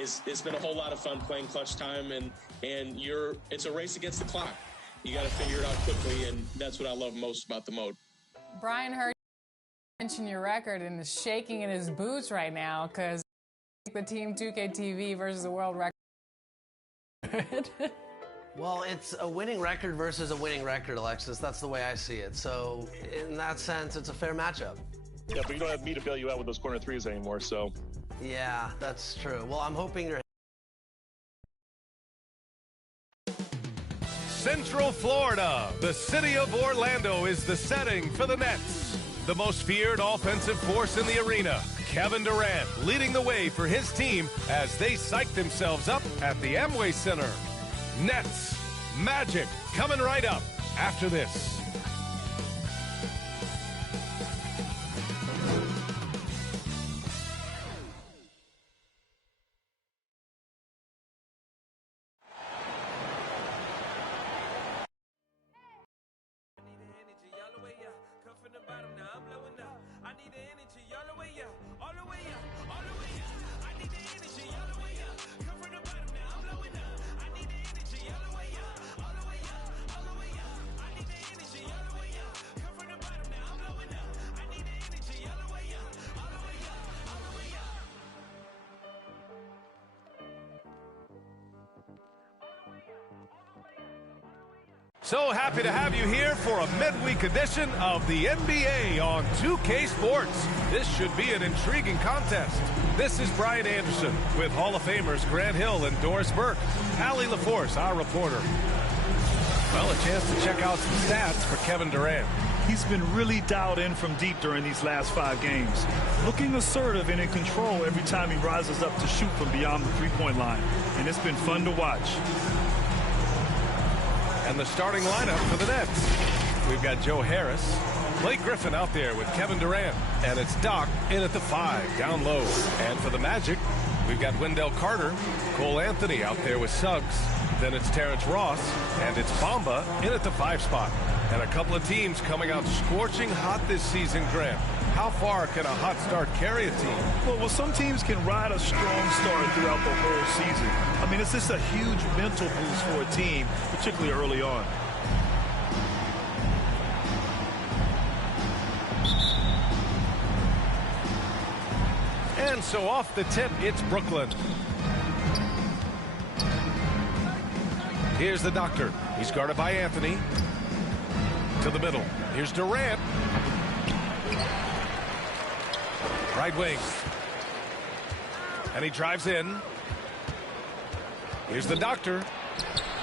it's been a whole lot of fun playing clutch time, and it's a race against the clock. You got to figure it out quickly, and that's what I love most about the mode. Brian heard you mention your record and is shaking in his boots right now because the Team 2K TV versus the world record. Well, it's a winning record versus a winning record, Alexis. That's the way I see it. So, in that sense, it's a fair matchup. Yeah, but you don't have me to bail you out with those corner threes anymore, so. Yeah, that's true. Well, I'm hoping you're... Central Florida, the city of Orlando, is the setting for the Nets. The most feared offensive force in the arena, Kevin Durant, leading the way for his team as they psych themselves up at the Amway Center. Nets, Magic, coming right up after this. So happy to have you here for a midweek edition of the NBA on 2K Sports. This should be an intriguing contest. This is Brian Anderson with Hall of Famers Grant Hill and Doris Burke. Allie LaForce, our reporter. Well, a chance to check out some stats for Kevin Durant. He's been really dialed in from deep during these last 5 games. Looking assertive and in control every time he rises up to shoot from beyond the three-point line. And it's been fun to watch. And the starting lineup for the Nets. We've got Joe Harris, Blake Griffin out there with Kevin Durant, and it's Doc in at the 5, down low. And for the Magic, we've got Wendell Carter, Cole Anthony out there with Suggs. Then it's Terrence Ross, and it's Bamba in at the 5 spot. And a couple of teams coming out scorching hot this season, Grant. How far can a hot start carry a team? Well, some teams can ride a strong start throughout the whole season. I mean, it's just a huge mental boost for a team, particularly early on. And so off the tip, it's Brooklyn. Here's the Doctor. He's guarded by Anthony. To the middle. Here's Durant. Right wing. And he drives in. Here's the Doctor.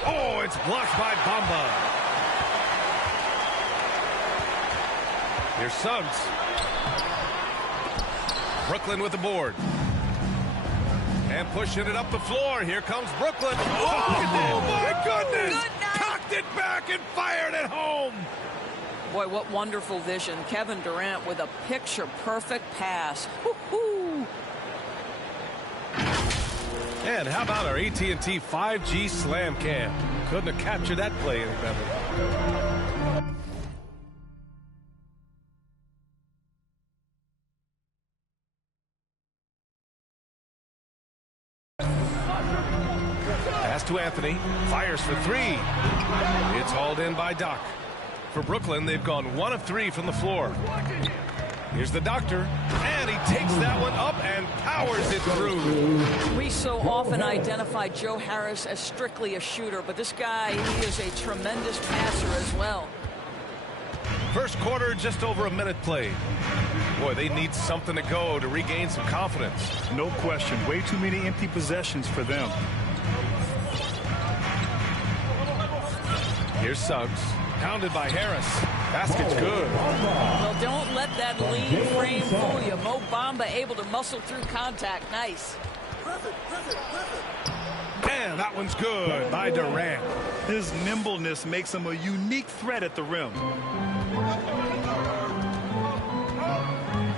Oh, it's blocked by Bamba. Here's Suggs. Brooklyn with the board. And pushing it up the floor. Here comes Brooklyn. Oh, my goodness! Cocked it back and fired it home. Boy, what wonderful vision. Kevin Durant with a picture-perfect pass. Woo-hoo. And how about our AT&T 5G Slam Cam? Couldn't have captured that play any better. Pass to Anthony. Fires for 3. It's hauled in by Doc. For Brooklyn, they've gone 1 of 3 from the floor. Here's the Doctor, and he takes that one up and powers it through. We so often identify Joe Harris as strictly a shooter, but this guy, he is a tremendous passer as well. First quarter, just over a minute played. Boy, they need something to go to regain some confidence. No question. Way too many empty possessions for them. Here's Suggs. Pounded by Harris. Basket's good. Well, don't let that lean frame fool you. Mo Bamba able to muscle through contact. Nice. And that one's good by Durant. His nimbleness makes him a unique threat at the rim.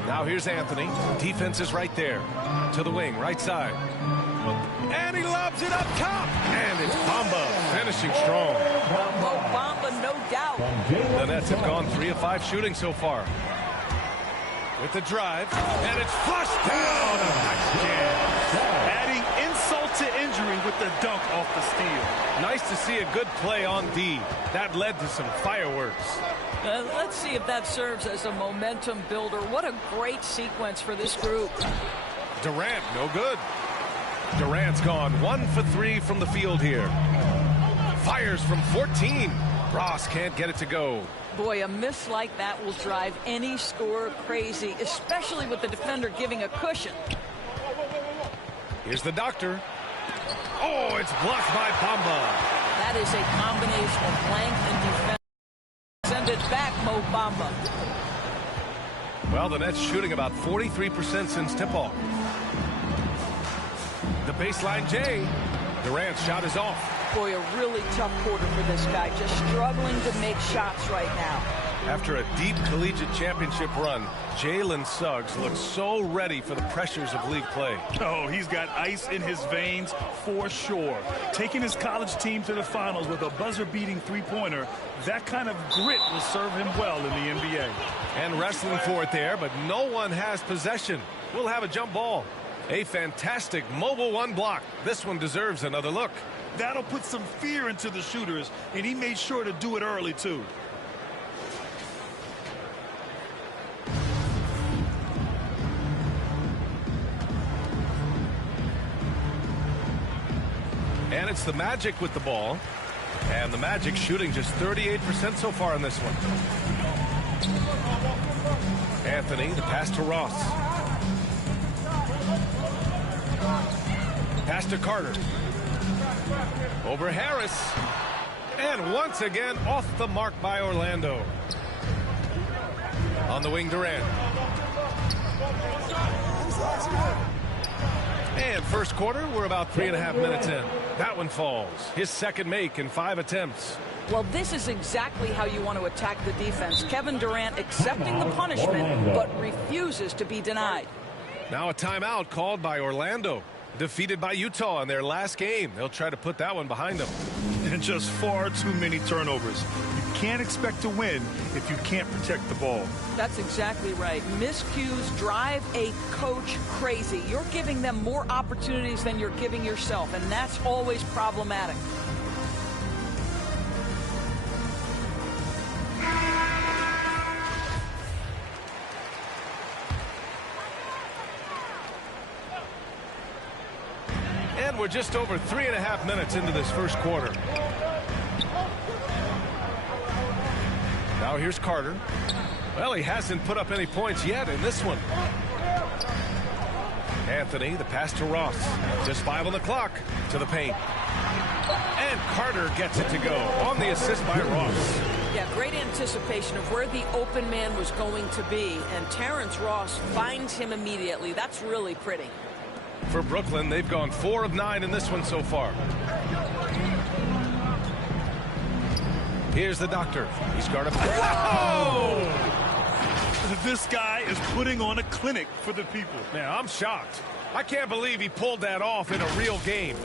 Now here's Anthony. Defense is right there. To the wing, right side. And he lobs it up top. And it's Bamba finishing strong. Mo Bamba, no doubt. The Nets have gone 3 of 5 shooting so far. With the drive. And it's flushed down. Nice jam. Adding inside to injury with the dunk off the steal. Nice to see a good play on D. That led to some fireworks. Let's see if that serves as a momentum builder. What a great sequence for this group. Durant, no good. Durant's gone 1 for 3 from the field here. Fires from 14. Ross can't get it to go. Boy, a miss like that will drive any scorer crazy, especially with the defender giving a cushion. Here's the doctor. Oh, it's blocked by Bamba. That is a combination of length and defense. Send it back, Mo Bamba. Well, the Nets shooting about 43% since tip-off. The baseline J. Durant's shot is off. Boy, a really tough quarter for this guy. Just struggling to make shots right now. After a deep collegiate championship run, Jalen Suggs looks so ready for the pressures of league play. Oh, he's got ice in his veins for sure. Taking his college team to the finals with a buzzer-beating three-pointer, that kind of grit will serve him well in the NBA. And wrestling for it there, but no one has possession. We'll have a jump ball. A fantastic mobile one block. This one deserves another look. That'll put some fear into the shooters, and he made sure to do it early, too. And it's the Magic with the ball. And the Magic shooting just 38% so far in this one. Anthony, the pass to Ross. Pass to Carter. Over Harris. And once again off the mark by Orlando. On the wing, Durant. And first quarter, we're about 3.5 minutes in. That one falls. His second make in 5 attempts. Well, this is exactly how you want to attack the defense. Kevin Durant accepting the punishment, but refuses to be denied. Now a timeout called by Orlando. Defeated by Utah in their last game. They'll try to put that one behind them. And just far too many turnovers. You can't expect to win if you can't protect the ball. That's exactly right. Miscues drive a coach crazy. You're giving them more opportunities than you're giving yourself, and that's always problematic. And we're just over 3.5 minutes into this first quarter. Now here's Carter. Well, he hasn't put up any points yet in this one. Anthony, the pass to Ross. Just 5 on the clock to the paint. And Carter gets it to go on the assist by Ross. Yeah, great anticipation of where the open man was going to be. And Terrence Ross finds him immediately. That's really pretty. For Brooklyn, they've gone 4 of 9 in this one so far. Here's the doctor. He's guarded. Whoa! This guy is putting on a clinic for the people. Man, I'm shocked. I can't believe he pulled that off in a real game.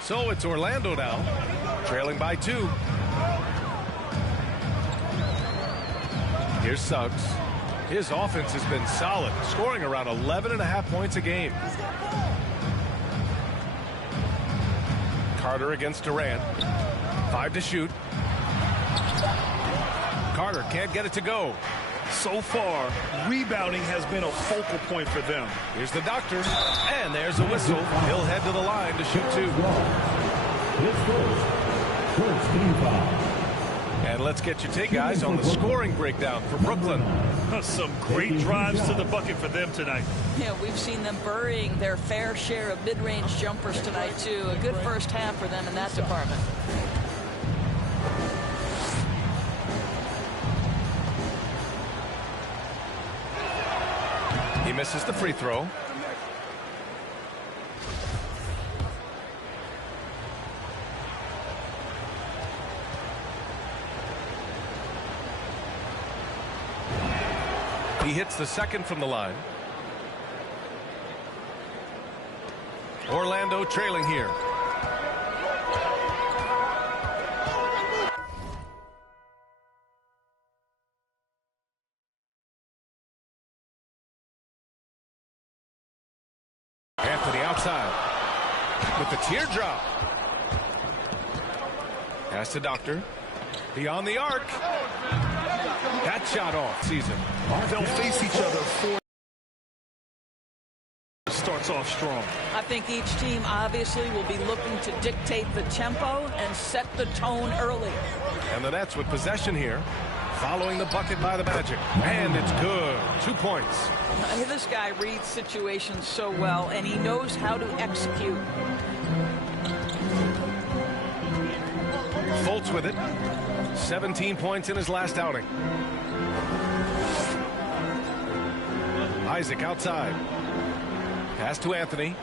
So it's Orlando now, trailing by 2. Here's Suggs. His offense has been solid, scoring around 11.5 points a game. Carter against Durant. 5 to shoot. Carter can't get it to go. So far, rebounding has been a focal point for them. Here's the doctor, and there's a whistle. He'll head to the line to shoot 2. And let's get your take, guys, on the scoring breakdown for Brooklyn. Some great drives to the bucket for them tonight. Yeah, we've seen them burying their fair share of mid-range jumpers tonight, too. A good first half for them in that department. He misses the free throw. He hits the second from the line. Orlando trailing here. Anthony outside. with the teardrop. Pass to Doctor. Beyond the arc. That shot off season. They'll face each other for starts off strong. I think each team obviously will be looking to dictate the tempo and set the tone early. And the Nets with possession here, following the bucket by the Magic. And it's good. 2 points. This guy reads situations so well, and he knows how to execute. Fultz with it. 17 points in his last outing. Isaac outside. Pass to Anthony.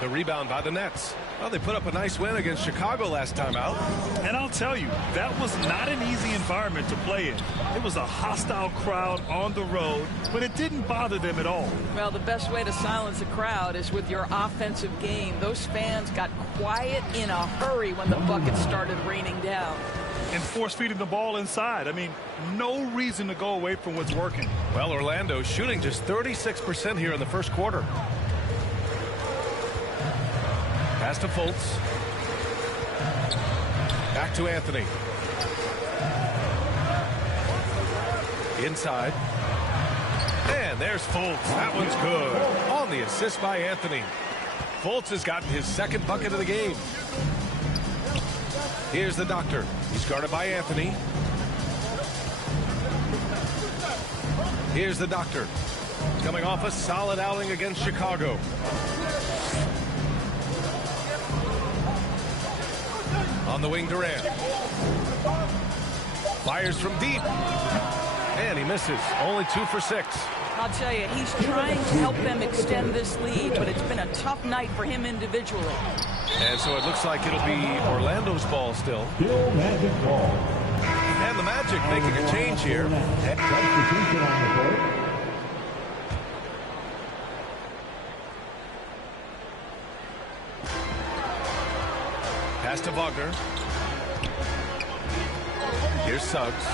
The rebound by the Nets. Well, they put up a nice win against Chicago last time out. And I'll tell you, that was not an easy environment to play in. It was a hostile crowd on the road, but it didn't bother them at all. Well, the best way to silence a crowd is with your offensive game. Those fans got quiet in a hurry when the buckets started raining down. And force-feeding the ball inside. I mean, no reason to go away from what's working. Well, Orlando shooting just 36% here in the first quarter. Pass to Fultz. Back to Anthony. Inside. And there's Fultz. That one's good. On the assist by Anthony. Fultz has gotten his second bucket of the game. Here's the Doctor. He's guarded by Anthony. Here's the Doctor. Coming off a solid outing against Chicago. On the wing, Durant. Fires from deep. And he misses. Only 2 for 6. I'll tell you, he's trying to help them extend this lead, but it's been a tough night for him individually. And so it looks like it'll be Orlando's ball still. And the Magic making a change here. Pass to Wagner. Here's Suggs.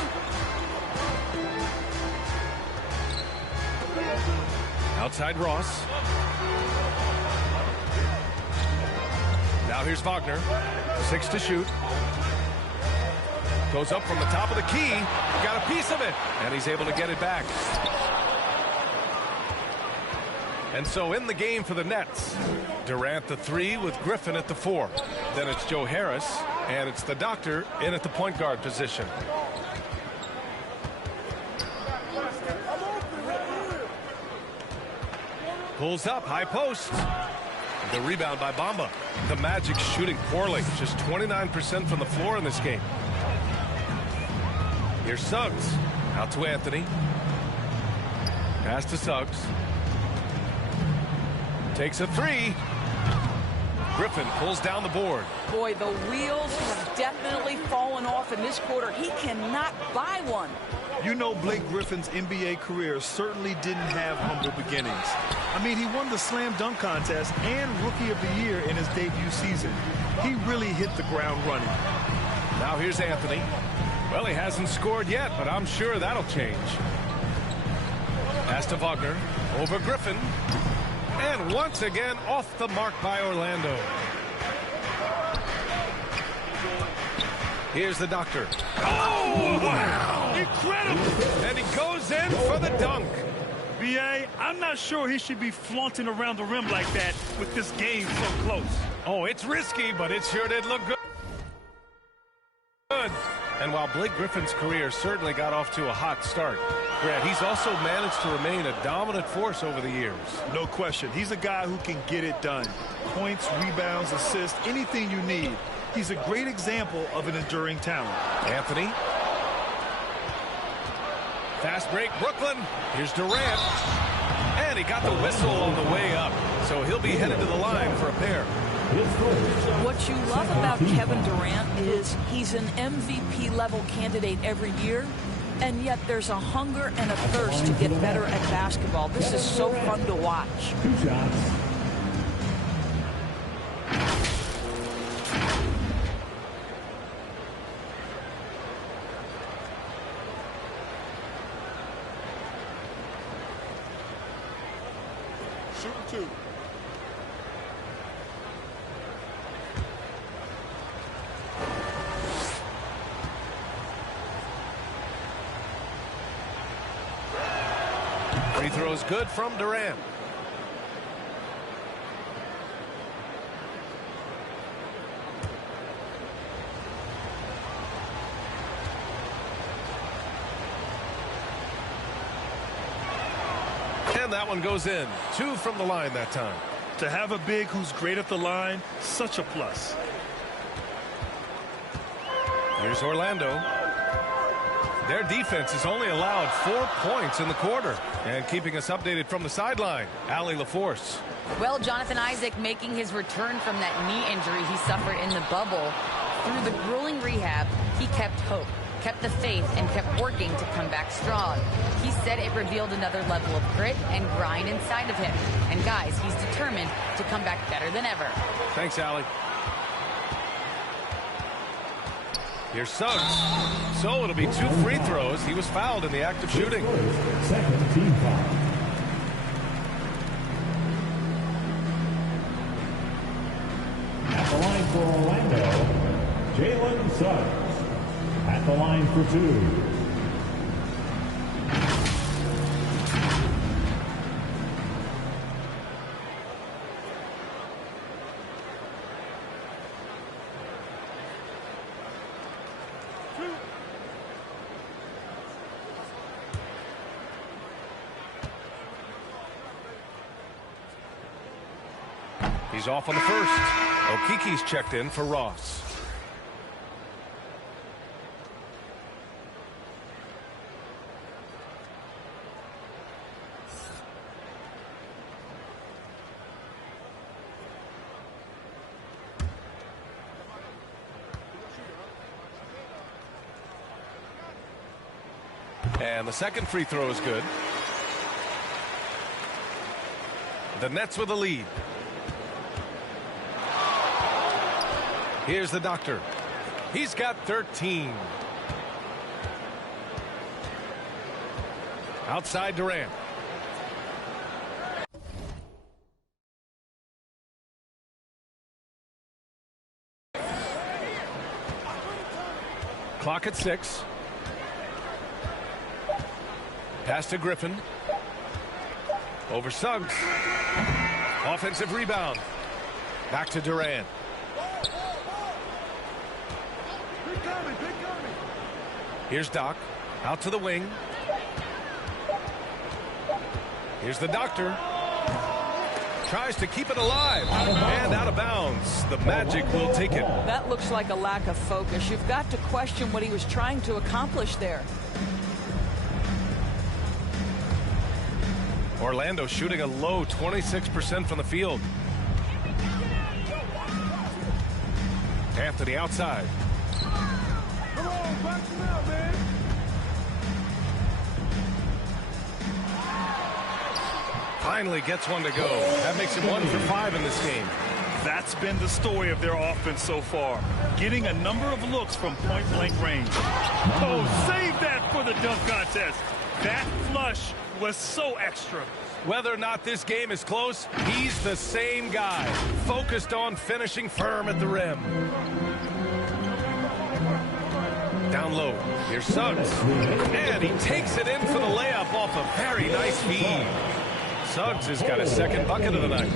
Outside Ross. Now here's Wagner. 6 to shoot. Goes up from the top of the key. Got a piece of it. And he's able to get it back. And so in the game for the Nets, Durant the 3 with Griffin at the 4. Then it's Joe Harris, and it's the Doctor in at the point guard position. Pulls up, high post. The rebound by Bamba. The Magic shooting poorly, just 29% from the floor in this game. Here's Suggs, out to Anthony. Pass to Suggs. Takes a 3. Griffin pulls down the board. Boy, the wheels have definitely fallen off in this quarter. He cannot buy one. You know, Blake Griffin's NBA career certainly didn't have humble beginnings. I mean, he won the slam dunk contest and Rookie of the Year in his debut season. He really hit the ground running. Now here's Anthony. Well, he hasn't scored yet, but I'm sure that'll change. Pass to Wagner. Over Griffin. And once again, off the mark by Orlando. Here's the Doctor. Oh, wow! Incredible! And he goes in for the dunk. B.A., I'm not sure he should be flaunting around the rim like that with this game so close. Oh, it's risky, but it sure did look good. And while Blake Griffin's career certainly got off to a hot start, Grant, he's also managed to remain a dominant force over the years. No question. He's a guy who can get it done. Points, rebounds, assists, anything you need. He's a great example of an enduring talent. Anthony. Fast break, Brooklyn. Here's Durant. And he got the whistle on the way up. So he'll be headed to the line for a pair. What you love about Kevin Durant is he's an MVP level candidate every year, and yet there's a hunger and a thirst to get better at basketball. This is so fun to watch. 2. Free throw's good from Durant. And that one goes in. 2 from the line that time. To have a big who's great at the line, such a plus. Here's Orlando. Their defense has only allowed 4 points in the quarter. And keeping us updated from the sideline, Allie LaForce. Well, Jonathan Isaac making his return from that knee injury he suffered in the bubble. Through the grueling rehab, he kept hope, kept the faith, and kept working to come back strong. He said it revealed another level of grit and grind inside of him. And guys, he's determined to come back better than ever. Thanks, Allie. Here's Suggs. So it'll be 2 free throws. He was fouled in the act of shooting. Second team foul. At the line for Orlando, Jalen Suggs. At the line for 2. He's off on the first. Okiki's checked in for Ross. And the second free throw is good. The Nets with a lead. Here's the doctor. He's got 13. Outside Durant. Clock at 6. Pass to Griffin. Over Suggs. Offensive rebound. Back to Durant. Here's Doc. Out to the wing. Here's the doctor. Tries to keep it alive. And out of bounds. The Magic will take it. That looks like a lack of focus. You've got to question what he was trying to accomplish there. Orlando shooting a low 26% from the field. Anthony outside. Come on, box him out, man. Finally gets one to go. That makes him 1 for 5 in this game. That's been the story of their offense so far. Getting a number of looks from point-blank range. Oh, save that for the dunk contest. That flush was so extra. Whether or not this game is close, he's the same guy. Focused on finishing firm at the rim. Down low. Here's Suggs. And he takes it in for the layup off a very nice feed. Suggs has got his second bucket of the night.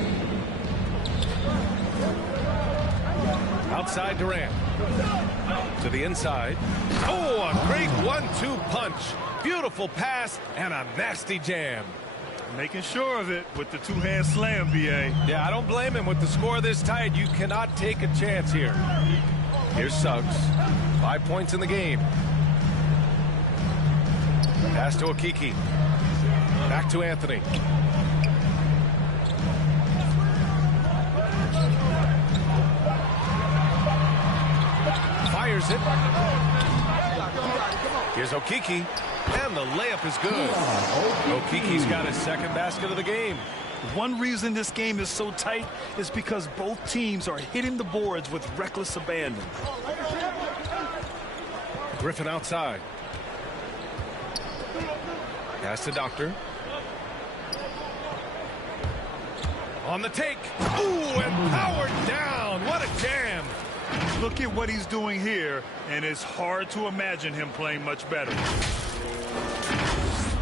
Outside Durant. To the inside. Oh, a great 1-2 punch. Beautiful pass and a nasty jam. Making sure of it with the two-hand slam, B.A. Yeah, I don't blame him. With the score this tight, you cannot take a chance here. Here's Suggs. 5 points in the game. Pass to Okiki. Back to Anthony. Fires it. Here's Okiki. And the layup is good. Okiki's got his second basket of the game. One reason this game is so tight is because both teams are hitting the boards with reckless abandon. Griffin outside. Pass to Doctor. On the take. Ooh, and powered down. What a jam. Look at what he's doing here, and it's hard to imagine him playing much better.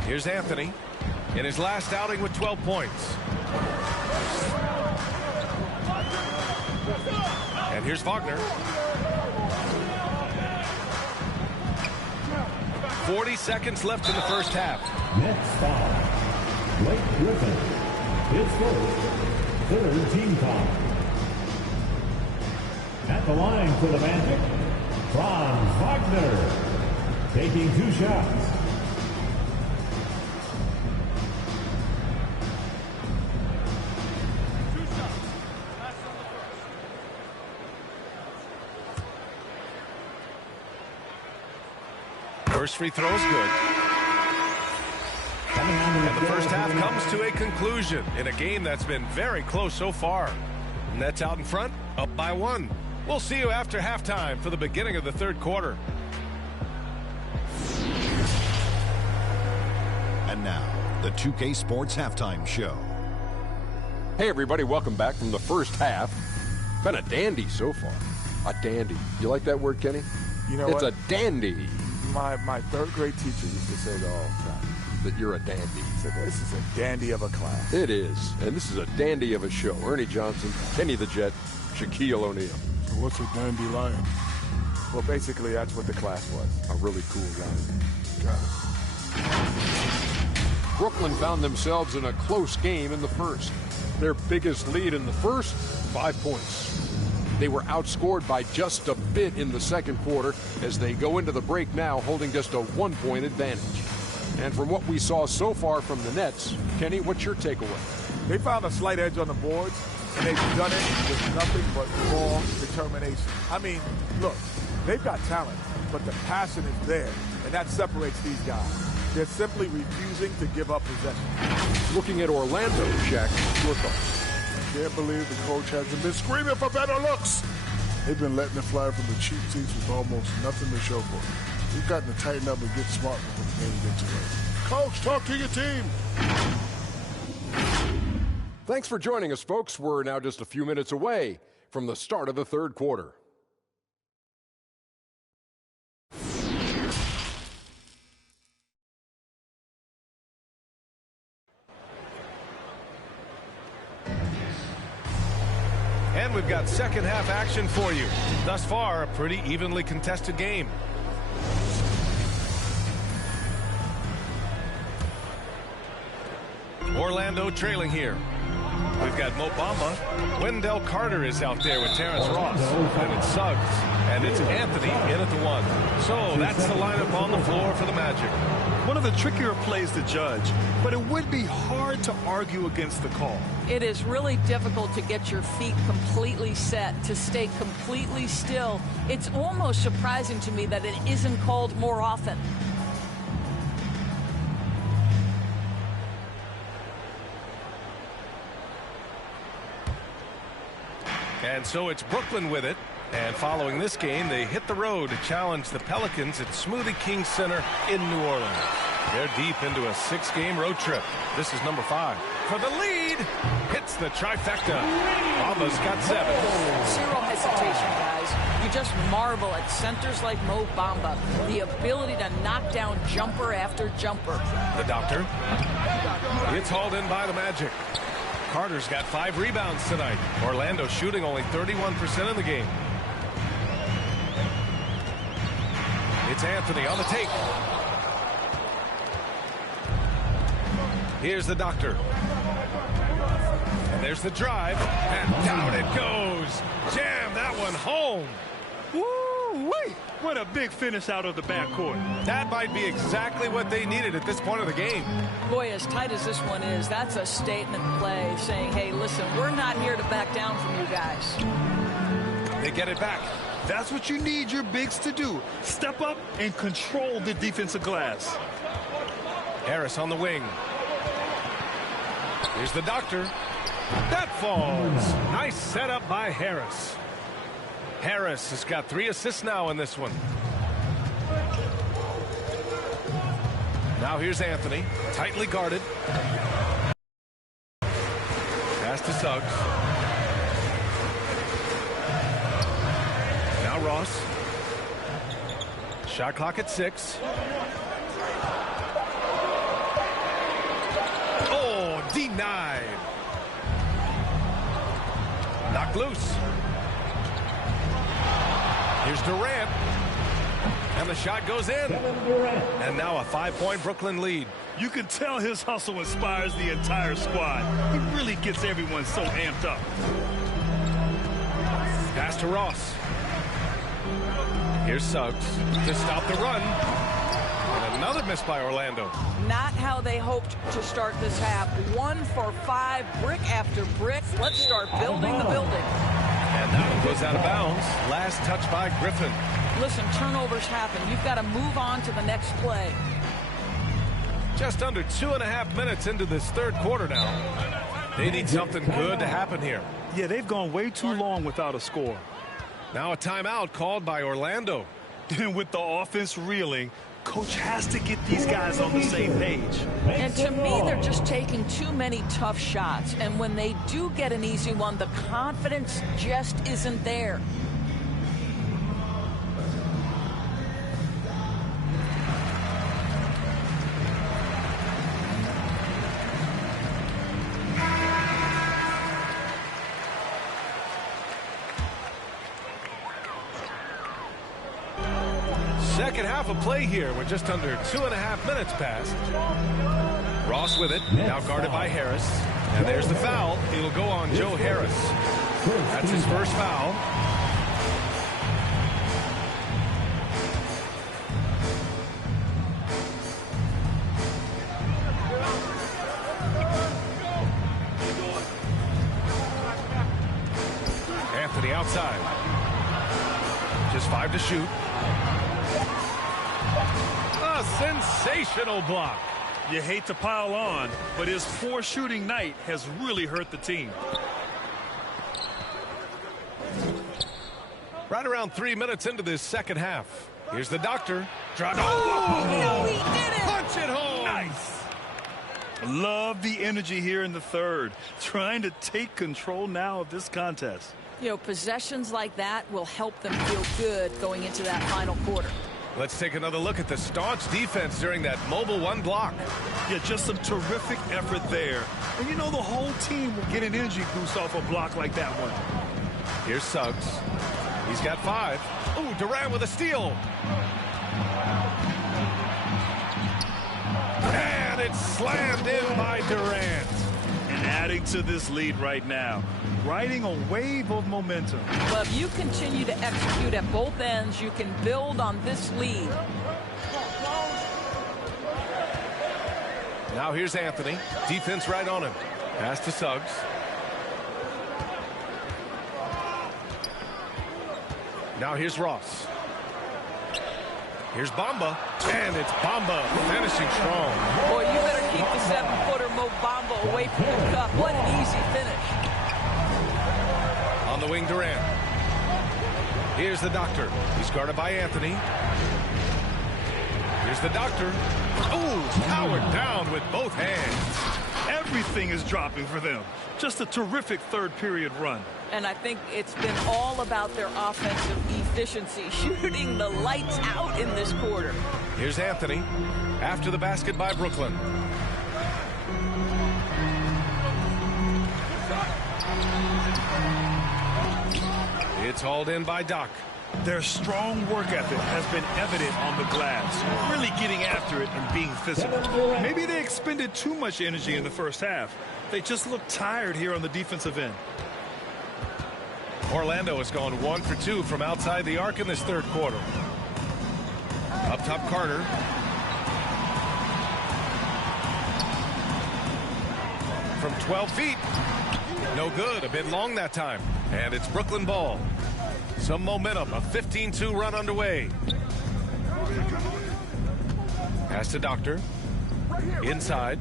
Here's Anthony in his last outing with 12 points. And here's Wagner. 40 seconds left in the first half. Next foul. Blake Griffin. His first, third team foul. At the line for the Magic, Franz Wagner. Taking 2 shots. First free throw is good. And the first half comes to a conclusion in a game that's been very close so far. Nets out in front, up by 1. We'll see you after halftime for the beginning of the third quarter. And now, the 2K Sports Halftime Show. Hey, everybody, welcome back from the first half. Been a dandy so far. A dandy. You like that word, Kenny? You know it's what? a dandy. My third grade teacher used to say it all the time. That you're a dandy. He said, this is a dandy of a class. It is. And this is a dandy of a show. Ernie Johnson, Kenny the Jet, Shaquille O'Neal. So what's a dandy lion? Well, basically, that's what the class was. A really cool guy. Got it. Brooklyn found themselves in a close game in the first. Their biggest lead in the first, 5 points. They were outscored by just a bit in the second quarter as they go into the break now holding just a 1-point advantage. And from what we saw so far from the Nets, Kenny, what's your takeaway? They found a slight edge on the boards, and they've done it with nothing but raw determination. I mean, look, they've got talent, but the passion is there, and that separates these guys. They're simply refusing to give up possession. Looking at Orlando, Shaq, your thoughts? Can't believe the coach hasn't been screaming for better looks. They've been letting it fly from the cheap seats with almost nothing to show for it. We've gotten to tighten up and get smart before the game gets away. Coach, talk to your team. Thanks for joining us, folks. We're now just a few minutes away from the start of the third quarter. And we've got second half action for you. Thus far, a pretty evenly contested game. Orlando trailing here. We've got Mo Bamba. Wendell Carter is out there with Terrence Ross. And it's Suggs. And it's Anthony in at the 1. So that's the lineup on the floor for the Magic. One of the trickier plays to judge, but it would be hard to argue against the call. It is really difficult to get your feet completely set, to stay completely still. It's almost surprising to me that it isn't called more often. And so it's Brooklyn with it. And following this game, they hit the road to challenge the Pelicans at Smoothie King Center in New Orleans. They're deep into a 6-game road trip. This is number 5. For the lead, hits the trifecta. Bamba's got 7. Zero hesitation, guys. You just marvel at centers like Mo Bamba. The ability to knock down jumper after jumper. The doctor. It's hauled in by the Magic. Carter's got 5 rebounds tonight. Orlando shooting only 31% in the game. It's Anthony on the take. Here's the doctor. And there's the drive. And down it goes. Jam that one home. Woo-wee! What a big finish out of the backcourt. That might be exactly what they needed at this point of the game. Boy, as tight as this one is, that's a statement play saying, hey, listen, we're not here to back down from you guys. They get it back. That's what you need your bigs to do. Step up and control the defensive glass. Harris on the wing. Here's the doctor. That falls. Nice setup by Harris. Harris has got 3 assists now in this one. Now here's Anthony, tightly guarded. Pass to Suggs. Now Ross. Shot clock at 6. Oh, denied. Knocked loose. Here's Durant. And the shot goes in. And now a 5-point Brooklyn lead. You can tell his hustle inspires the entire squad. He really gets everyone so amped up. Pass to Ross. Here's Suggs to stop the run. And another miss by Orlando. Not how they hoped to start this half. 1 for 5, brick after brick. Let's start building the building. And that one goes out of bounds. Last touch by Griffin. Listen, turnovers happen. You've got to move on to the next play. Just under 2.5 minutes into this third quarter now. They need something good to happen here. Yeah, they've gone way too long without a score. Now a timeout called by Orlando. And with the offense reeling, coach has to get these guys on the same page. And to me, they're just taking too many tough shots. And when they do get an easy one, the confidence just isn't there. Second half of play here. We're just under 2.5 minutes past. Ross with it. Now guarded by Harris. And there's the foul. It'll go on Joe Harris. That's his first foul. Anthony outside. Just 5 to shoot. A sensational block. You hate to pile on, but his poor shooting night has really hurt the team. Right around 3 minutes into this second half. Here's the doctor. No, he didn't. Punch it home. Nice. Love the energy here in the third. Trying to take control now of this contest. You know, possessions like that will help them feel good going into that final quarter. Let's take another look at the staunch defense during that mobile 1 block. Yeah, just some terrific effort there. And you know the whole team will get an energy boost off a block like that one. Here's Suggs. He's got 5. Ooh, Durant with a steal. And it's slammed in by Durant. And adding to this lead right now. Riding a wave of momentum. But if you continue to execute at both ends, you can build on this lead. Now here's Anthony. Defense right on him. Pass to Suggs. Now here's Ross. Here's Bamba. And it's Bamba finishing strong. Boy, you better keep the 7-footer Mo Bamba away from the cup. What an easy finish. On the wing, Durant. Here's the doctor. He's guarded by Anthony. Here's the doctor. Oh, powered down with both hands. Everything is dropping for them. Just a terrific third period run. And I think it's been all about their offensive efficiency, shooting the lights out in this quarter. Here's Anthony after the basket by Brooklyn. It's hauled in by Doc. Their strong work ethic has been evident on the glass, really getting after it and being physical. Maybe they expended too much energy in the first half. They just look tired here on the defensive end. Orlando has gone 1 for 2 from outside the arc in this third quarter. Up top, Carter. From 12 feet. No good. A bit long that time. And it's Brooklyn ball. Some momentum. A 15-2 run underway. Pass to Doctor. Inside.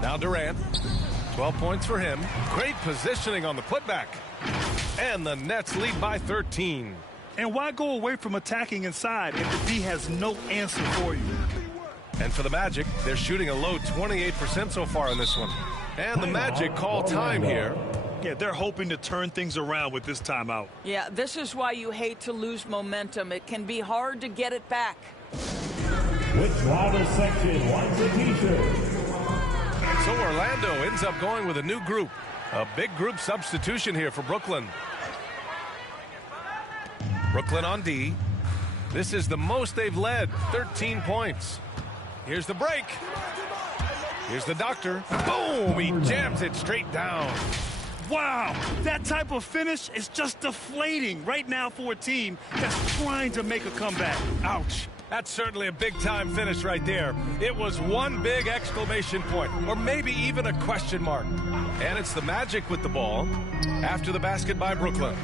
Now Durant. 12 points for him. Great positioning on the putback. And the Nets lead by 13. And why go away from attacking inside if the D has no answer for you? And for the Magic, they're shooting a low 28% so far in this one. And the Magic call time here. Yeah, they're hoping to turn things around with this timeout. Yeah, this is why you hate to lose momentum. It can be hard to get it back. Which rival section wants a t-shirt? So Orlando ends up going with a new group. A big group substitution here for Brooklyn. Brooklyn on D. This is the most they've led, 13 points. Here's the break. Here's the doctor. Boom! He jams it straight down. Wow, that type of finish is just deflating right now for a team that's trying to make a comeback. Ouch. That's certainly a big-time finish right there. It was one big exclamation point, or maybe even a question mark. And it's the Magic with the ball after the basket by Brooklyn.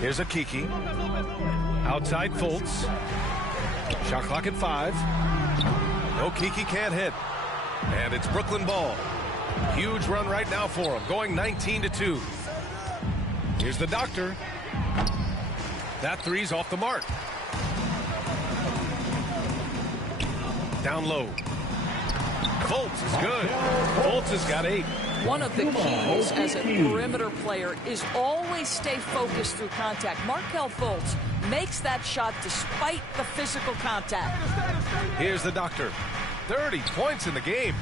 Here's a Kiki. Outside Fultz. Shot clock at 5. No, Kiki can't hit. And it's Brooklyn ball. Huge run right now for him, going 19-2. Here's the doctor. That three's off the mark. Down low. Fultz is good. Fultz has got 8. One of the keys as a perimeter player is always stay focused through contact. Markelle Fultz makes that shot despite the physical contact. Here's the doctor. 30 points in the game.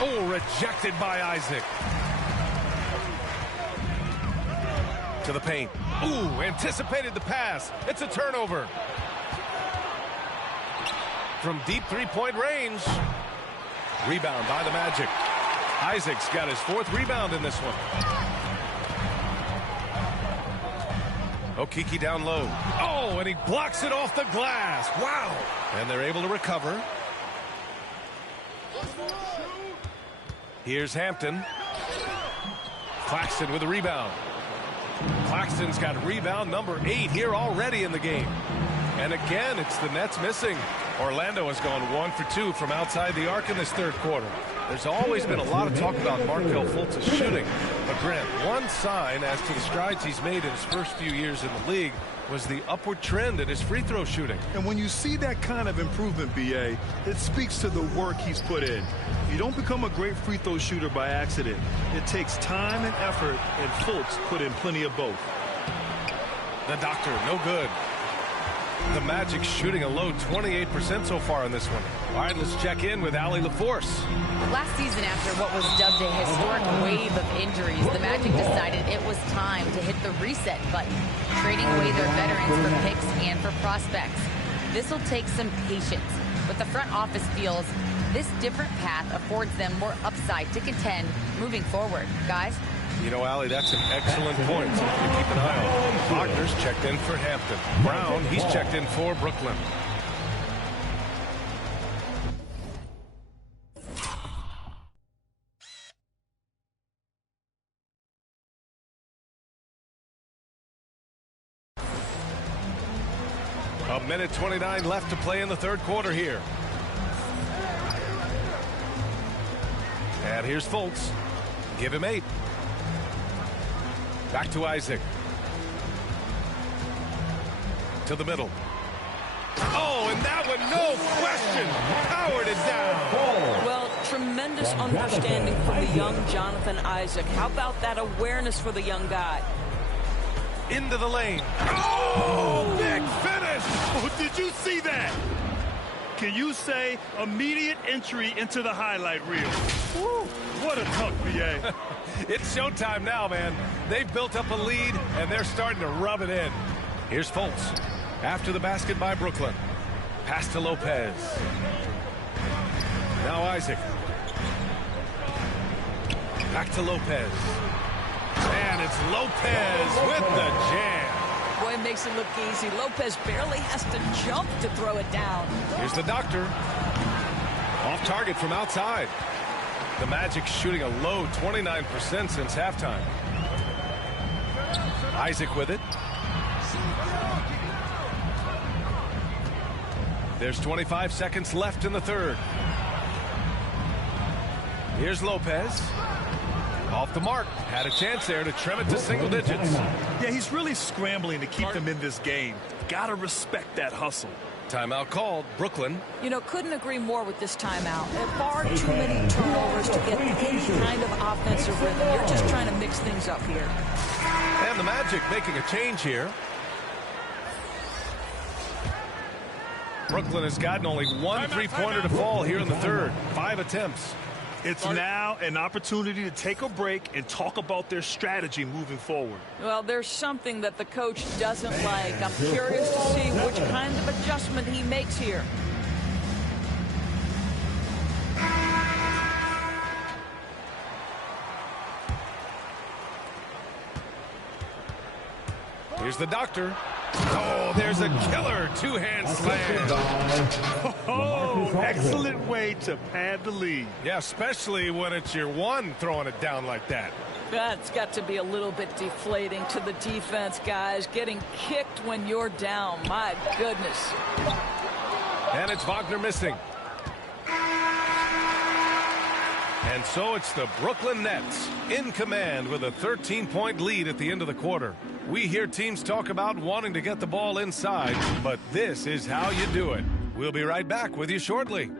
Oh, rejected by Isaac. To the paint. Ooh, anticipated the pass. It's a turnover. From deep three-point range. Rebound by the Magic. Isaac's got his 4th rebound in this one. Okiki down low. Oh, and he blocks it off the glass. Wow. And they're able to recover. Here's Hampton. Claxton with a rebound. Claxton's got rebound number 8 here already in the game. And again, it's the Nets missing. Orlando has gone 1 for 2 from outside the arc in this 3rd quarter. There's always been a lot of talk about Markelle Fultz's shooting. But Grant, one sign as to the strides he's made in his first few years in the league was the upward trend in his free throw shooting. And when you see that kind of improvement, BA, it speaks to the work he's put in. You don't become a great free throw shooter by accident. It takes time and effort, and Fultz put in plenty of both. The doctor, no good. The Magic shooting a low 28% so far in this one. All right, let's check in with Allie LaForce. Last season, after what was dubbed a historic wave of injuries, the Magic decided it was time to hit the reset button, trading away their veterans for picks and for prospects. This will take some patience, but the front office feels this different path affords them more upside to contend moving forward. Guys? You know, Allie, that's an excellent point. Something to keep an eye on. Wagner's checked in for Hampton. Brown, he's checked in for Brooklyn. A minute 29 left to play in the 3rd quarter here. And here's Fultz. Give him 8. Back to Isaac. To the middle. Oh, and that one, no question, powered it down. Well, tremendous understanding from the young Jonathan Isaac. How about that awareness for the young guy? Into the lane. Oh, big finish. Oh, did you see that? Can you say immediate entry into the highlight reel? Woo, what a dunk, BA. It's showtime now, man. They've built up a lead, and they're starting to rub it in. Here's Fultz. After the basket by Brooklyn. Pass to Lopez. Now Isaac. Back to Lopez. And it's Lopez with the jam. Boy, it makes it look easy. Lopez barely has to jump to throw it down. Here's the doctor. Off target from outside. The Magic shooting a low 29% since halftime. Isaac with it. There's 25 seconds left in the 3rd. Here's Lopez. Off the mark. Had a chance there to trim it to single digits. Yeah, he's really scrambling to keep them in this game. Gotta respect that hustle. Timeout called. Brooklyn. You know, couldn't agree more with this timeout. There are far too many turnovers to get any kind of offensive rhythm. You're just trying to mix things up here. And the Magic making a change here. Brooklyn has gotten only one three-pointer to fall here in the third. 5 attempts. It's now an opportunity to take a break and talk about their strategy moving forward. Well, there's something that the coach doesn't like. I'm curious to see which kind of adjustment he makes here. Here's the doctor. Oh, there's a killer two-hand slam. Oh, excellent way to pad the lead. Yeah, especially when it's your one throwing it down like that. That's got to be a little bit deflating to the defense, guys. Getting kicked when you're down. My goodness. And it's Wagner missing. And so it's the Brooklyn Nets in command with a 13-point lead at the end of the quarter. We hear teams talk about wanting to get the ball inside, but this is how you do it. We'll be right back with you shortly.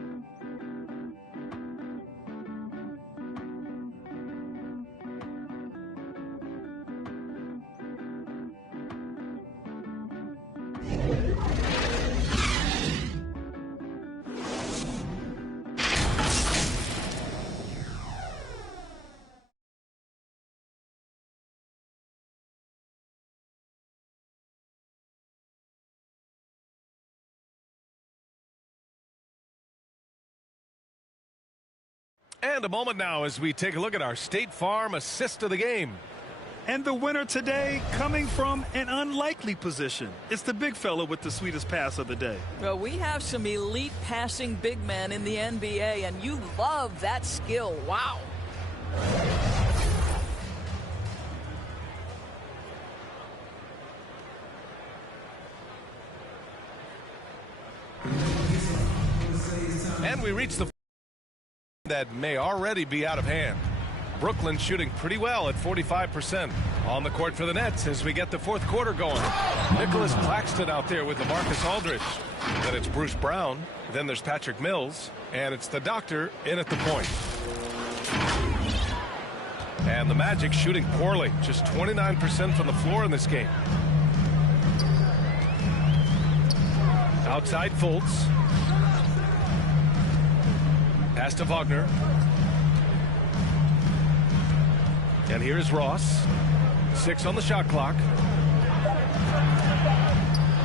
And a moment now as we take a look at our State Farm assist of the game. And the winner today coming from an unlikely position. It's the big fella with the sweetest pass of the day. Well, we have some elite passing big men in the NBA, and you love that skill. Wow. And we reach the that may already be out of hand. Brooklyn shooting pretty well at 45%. On the court for the Nets as we get the fourth quarter going. Nicholas Claxton out there with LaMarcus Aldridge. Then it's Bruce Brown. Then there's Patrick Mills. And it's the doctor in at the point. And the Magic shooting poorly. Just 29% from the floor in this game. Outside Fultz. Pass to Wagner. And here's Ross. 6 on the shot clock.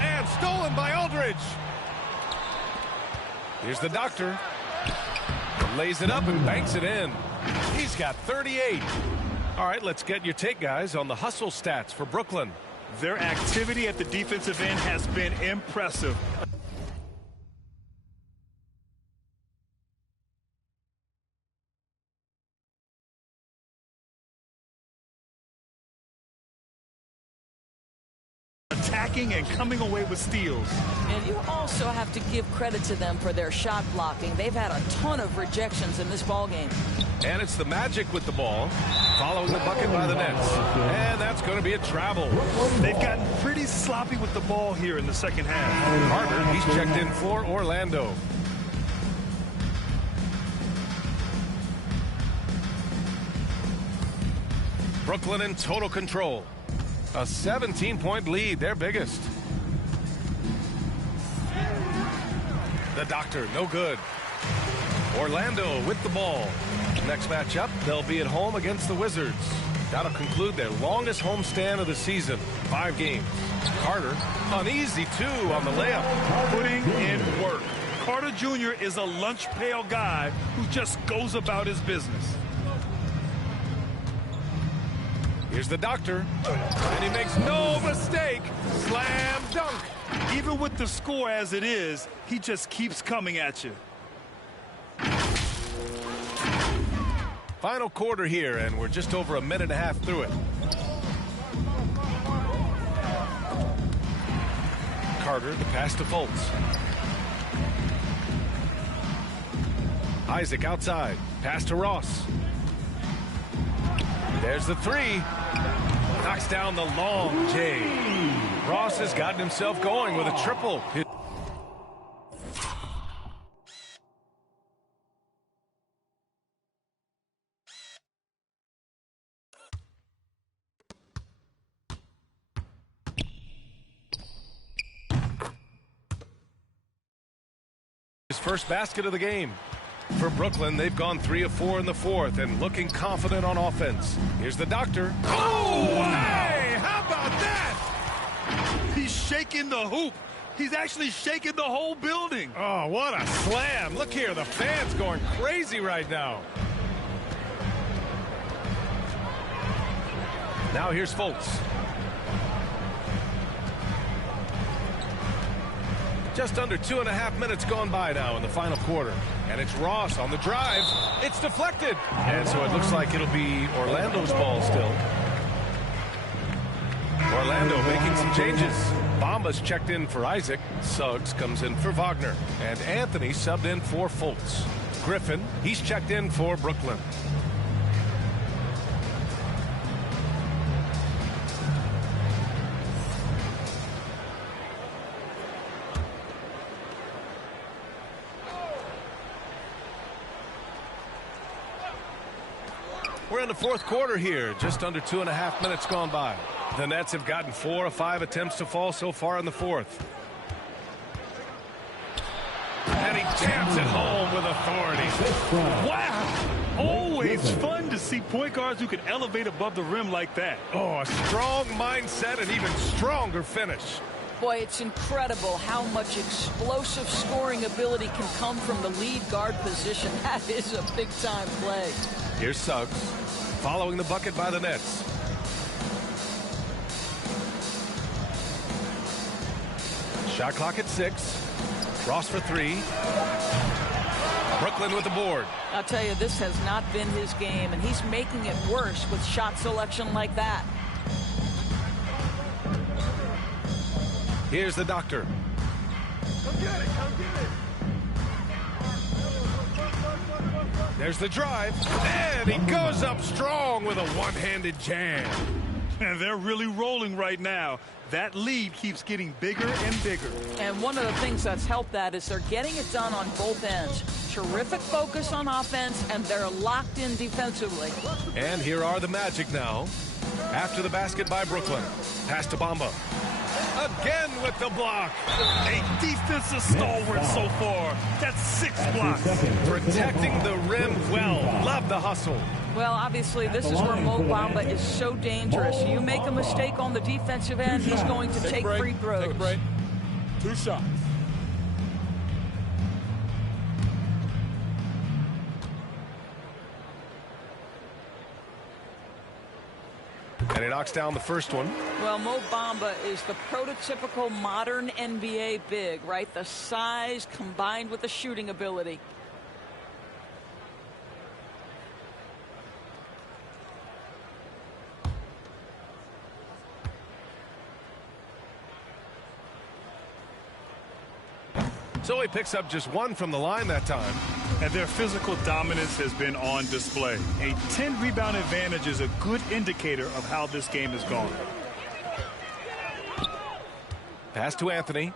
And stolen by Aldridge. Here's the doctor. Lays it up and banks it in. He's got 38. All right, let's get your take, guys, on the hustle stats for Brooklyn. Their activity at the defensive end has been impressive. Attacking and coming away with steals. And you also have to give credit to them for their shot blocking. They've had a ton of rejections in this ballgame. And it's the Magic with the ball, following the bucket by the Nets. And that's going to be a travel. They've gotten pretty sloppy with the ball here in the second half. Carter, he's checked in for Orlando. Brooklyn in total control. A 17-point lead, their biggest. The doctor, no good. Orlando with the ball. Next matchup, they'll be at home against the Wizards. That'll conclude their longest homestand of the season, 5 games. Carter, uneasy too on the layup. Putting in work. Carter Jr. is a lunch pail guy who just goes about his business. Here's the doctor, and he makes no mistake. Slam dunk. Even with the score as it is, he just keeps coming at you. Final quarter here, and we're just over a minute and a half through it. Carter, the pass to Fultz. Isaac outside. Pass to Ross. There's the three. Knocks down the long J. Ross has gotten himself going with a triple. His first basket of the game. For Brooklyn, they've gone 3 of 4 in the fourth and looking confident on offense. Here's the doctor. Oh, hey, how about that? He's shaking the hoop. He's actually shaking the whole building. Oh, what a slam. Look here, the fans going crazy right now. Now here's Fultz. Just under 2.5 minutes gone by now in the final quarter. And it's Ross on the drive. It's deflected. And so it looks like it'll be Orlando's ball still. Orlando making some changes. Bamba's checked in for Isaac. Suggs comes in for Wagner. And Anthony subbed in for Fultz. Griffin, he's checked in for Brooklyn. We're in the fourth quarter here, just under 2.5 minutes gone by. The Nets have gotten 4 of 5 attempts to fall so far in the fourth. And he jams it home with authority. Wow! Always fun to see point guards who can elevate above the rim like that. Oh, a strong mindset and even stronger finish. Boy, it's incredible how much explosive scoring ability can come from the lead guard position. That is a big-time play. Here's Suggs, following the bucket by the Nets. Shot clock at 6. Ross for 3. Brooklyn with the board. I'll tell you, this has not been his game, and he's making it worse with shot selection like that. Here's the doctor. Come get it, come get it. There's the drive, and he goes up strong with a one-handed jam. And they're really rolling right now. That lead keeps getting bigger and bigger. And one of the things that's helped that is they're getting it done on both ends. Terrific focus on offense, and they're locked in defensively. And here are the Magic now. After the basket by Brooklyn. Pass to Bamba. Again with the block. A defensive stalwart so far. That's 6 blocks. Protecting the rim well. Love the hustle. Well, obviously, this is where Mo Bamba is so dangerous. You make a mistake on the defensive end, he's going to take free throws. Take a break. 2 shots. And he knocks down the first one. Well, Mo Bamba is the prototypical modern NBA big, right? The size combined with the shooting ability. So he picks up just 1 from the line that time. And their physical dominance has been on display. A 10-rebound advantage is a good indicator of how this game has gone. Pass to Anthony.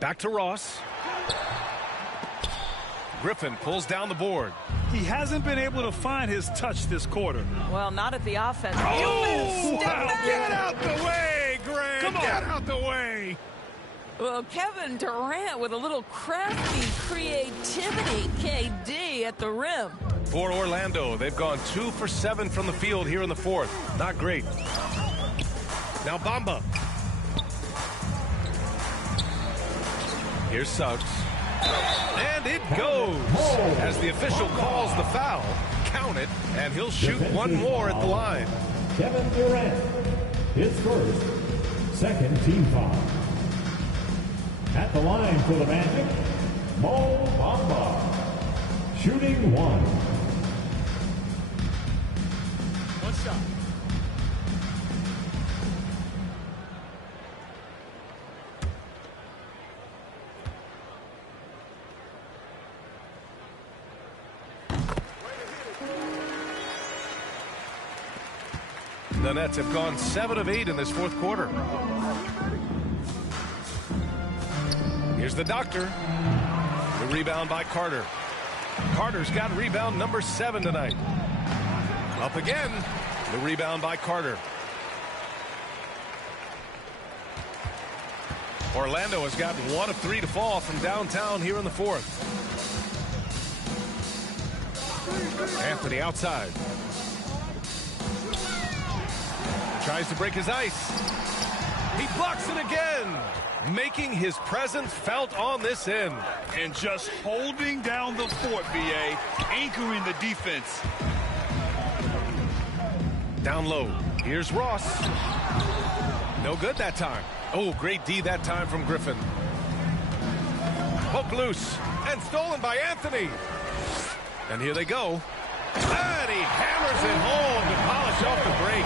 Back to Ross. Griffin pulls down the board. He hasn't been able to find his touch this quarter. Well, not at the offense. Oh, wow. Get out the way, Greg. Come on. Get out the way. Well, Kevin Durant with a little crafty creativity, KD at the rim. For Orlando, they've gone 2 for 7 from the field here in the fourth. Not great. Now Bamba. Here's Suggs. And it goes. As the official calls the foul, count it, and he'll shoot 1 more at the line. Kevin Durant, his first, second team foul. At the line for the Magic, Mo Bamba, shooting 1. 1 shot. The Nets have gone 7 of 8 in this fourth quarter. Here's the Doctor. The rebound by Carter. Carter's got rebound number 7 tonight. Up again. The rebound by Carter. Orlando has gotten 1 of 3 to fall from downtown here in the fourth. Anthony outside. Tries to break his ice. He blocks it again, making his presence felt on this end. And just holding down the fort, B.A., anchoring the defense. Down low. Here's Ross. No good that time. Oh, great D that time from Griffin. Poke loose and stolen by Anthony. And here they go. And he hammers it home to polish off the break.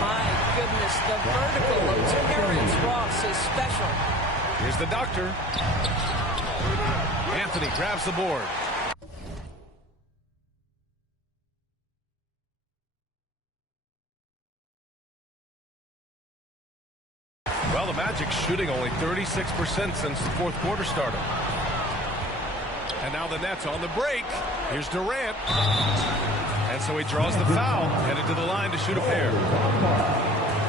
My goodness, the vertical of Terrence Ross is special. Here's the Doctor. Anthony grabs the board. Well, the Magic shooting only 36% since the fourth quarter started. And now the Nets on the break. Here's Durant. And so he draws the foul, headed to the line to shoot a pair.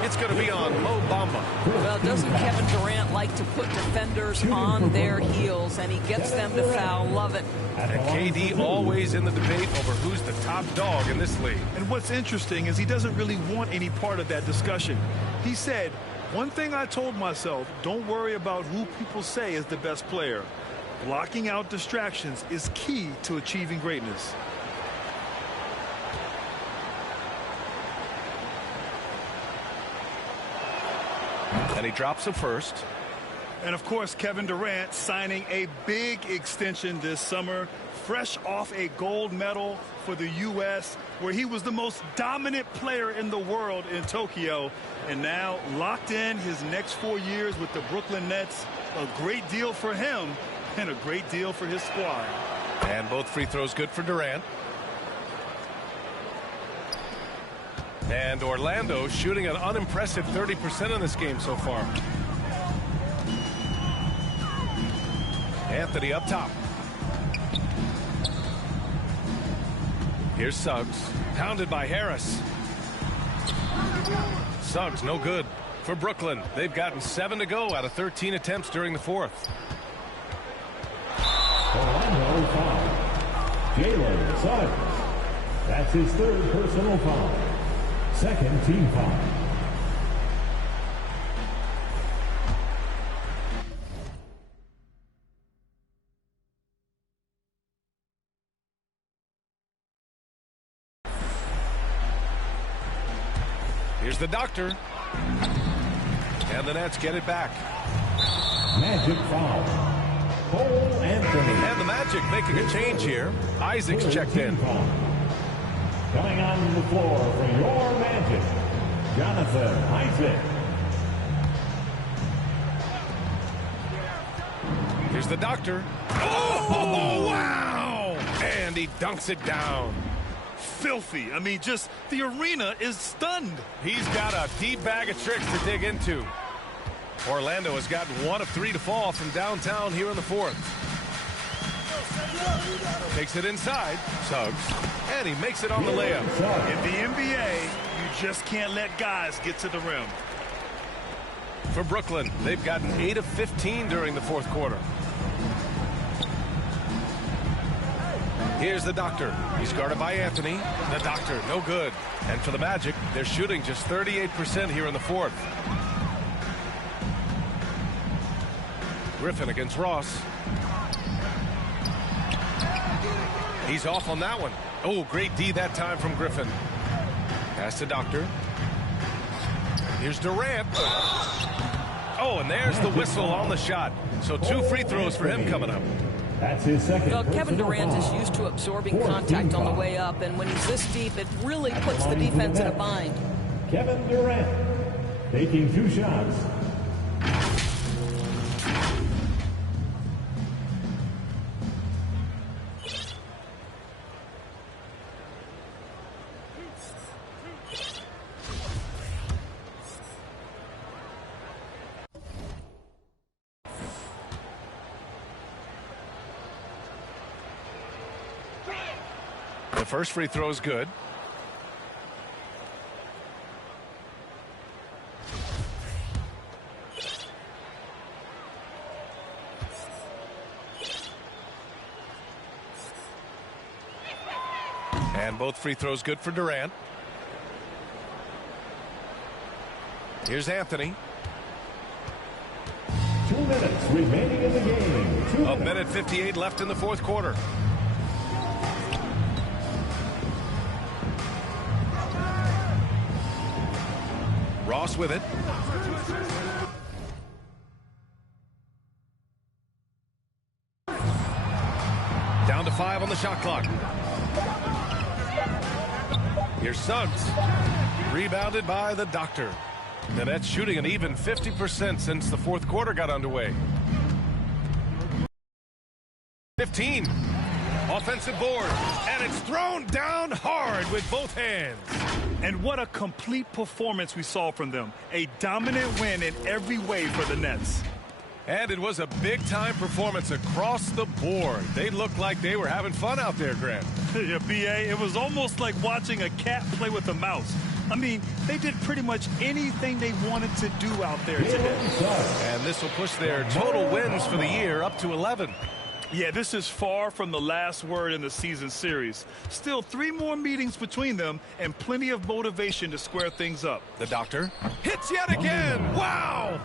It's going to be on Mo Bamba. Well, doesn't Kevin Durant like to put defenders on their heels, and he gets them to foul? Love it. And KD always in the debate over who's the top dog in this league. And what's interesting is he doesn't really want any part of that discussion. He said, one thing I told myself, don't worry about who people say is the best player. Blocking out distractions is key to achieving greatness. And he drops a first. And of course, Kevin Durant signing a big extension this summer, fresh off a gold medal for the U.S., where he was the most dominant player in the world in Tokyo, and now locked in his next 4 years with the Brooklyn Nets. A great deal for him and a great deal for his squad. And both free throws good for Durant. And Orlando shooting an unimpressive 30% in this game so far. Anthony up top. Here's Suggs, pounded by Harris. Suggs no good for Brooklyn. They've gotten 7 to go out of 13 attempts during the fourth. Orlando foul. Jalen Suggs. That's his third personal foul. Second team foul. Here's the Doctor. And the Nets get it back. Magic foul. Cole Anthony. And the Magic making a change here. Isaac's checked in. Foul. Coming on the floor for your Magic, Jonathan Isaac. Here's the Doctor. Oh, wow! And he dunks it down. Filthy. I mean, just the arena is stunned. He's got a deep bag of tricks to dig into. Orlando has gotten 1 of 3 to fall from downtown here in the fourth. Takes it inside. Suggs. And he makes it on the layup. In the NBA, you just can't let guys get to the rim. For Brooklyn, they've gotten 8 of 15 during the fourth quarter. Here's the Doctor. He's guarded by Anthony. The Doctor, no good. And for the Magic, they're shooting just 38% here in the fourth. Griffin against Ross. He's off on that one. Oh, great D that time from Griffin. Pass to Doctor. Here's Durant. Oh, and there's the whistle on the shot. So 2 free throws for him coming up. That's his second. Well, Kevin Durant is used to absorbing contact on the way up, and when he's this deep, it really puts the defense in a bind. Kevin Durant taking 2 shots. The first free throw is good. And both free throws good for Durant. Here's Anthony. 2 minutes remaining in the game. A minute 58 left in the fourth quarter. Ross with it. Down to 5 on the shot clock. Here's Suggs. Rebounded by the Doctor. The Nets shooting an even 50% since the fourth quarter got underway. 15. Offensive board. And it's thrown down hard with both hands. And what a complete performance we saw from them. A dominant win in every way for the Nets. And it was a big-time performance across the board. They looked like they were having fun out there, Grant. Yeah, B.A., it was almost like watching a cat play with a mouse. I mean, they did pretty much anything they wanted to do out there today. And this will push their total wins for the year up to 11. Yeah, this is far from the last word in the season series. Still 3 more meetings between them and plenty of motivation to square things up. The Doctor hits yet again. Wow!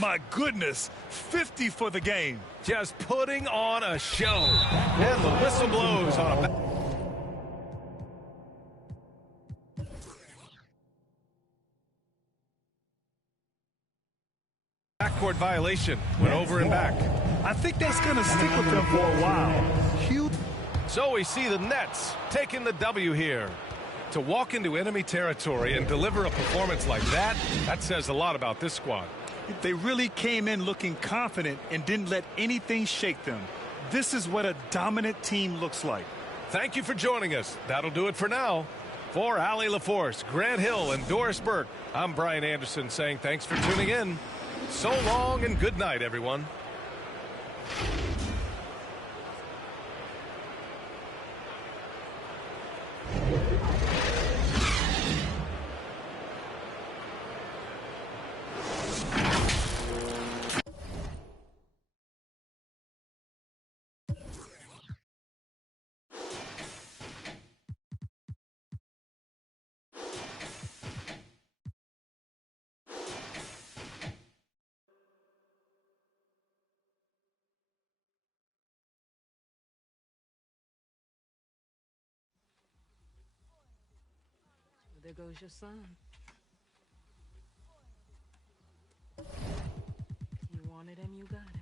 My goodness, 50 for the game. Just putting on a show. And the whistle blows on a... backcourt violation. Went over and back. I think that's going to stick with them for a while. Huge. So we see the Nets taking the W here. To walk into enemy territory and deliver a performance like that, that says a lot about this squad. They really came in looking confident and didn't let anything shake them. This is what a dominant team looks like. Thank you for joining us. That'll do it for now. For Allie LaForce, Grant Hill, and Doris Burke, I'm Brian Anderson saying thanks for tuning in. So long and good night, everyone. There goes your son. You wanted him, you got him.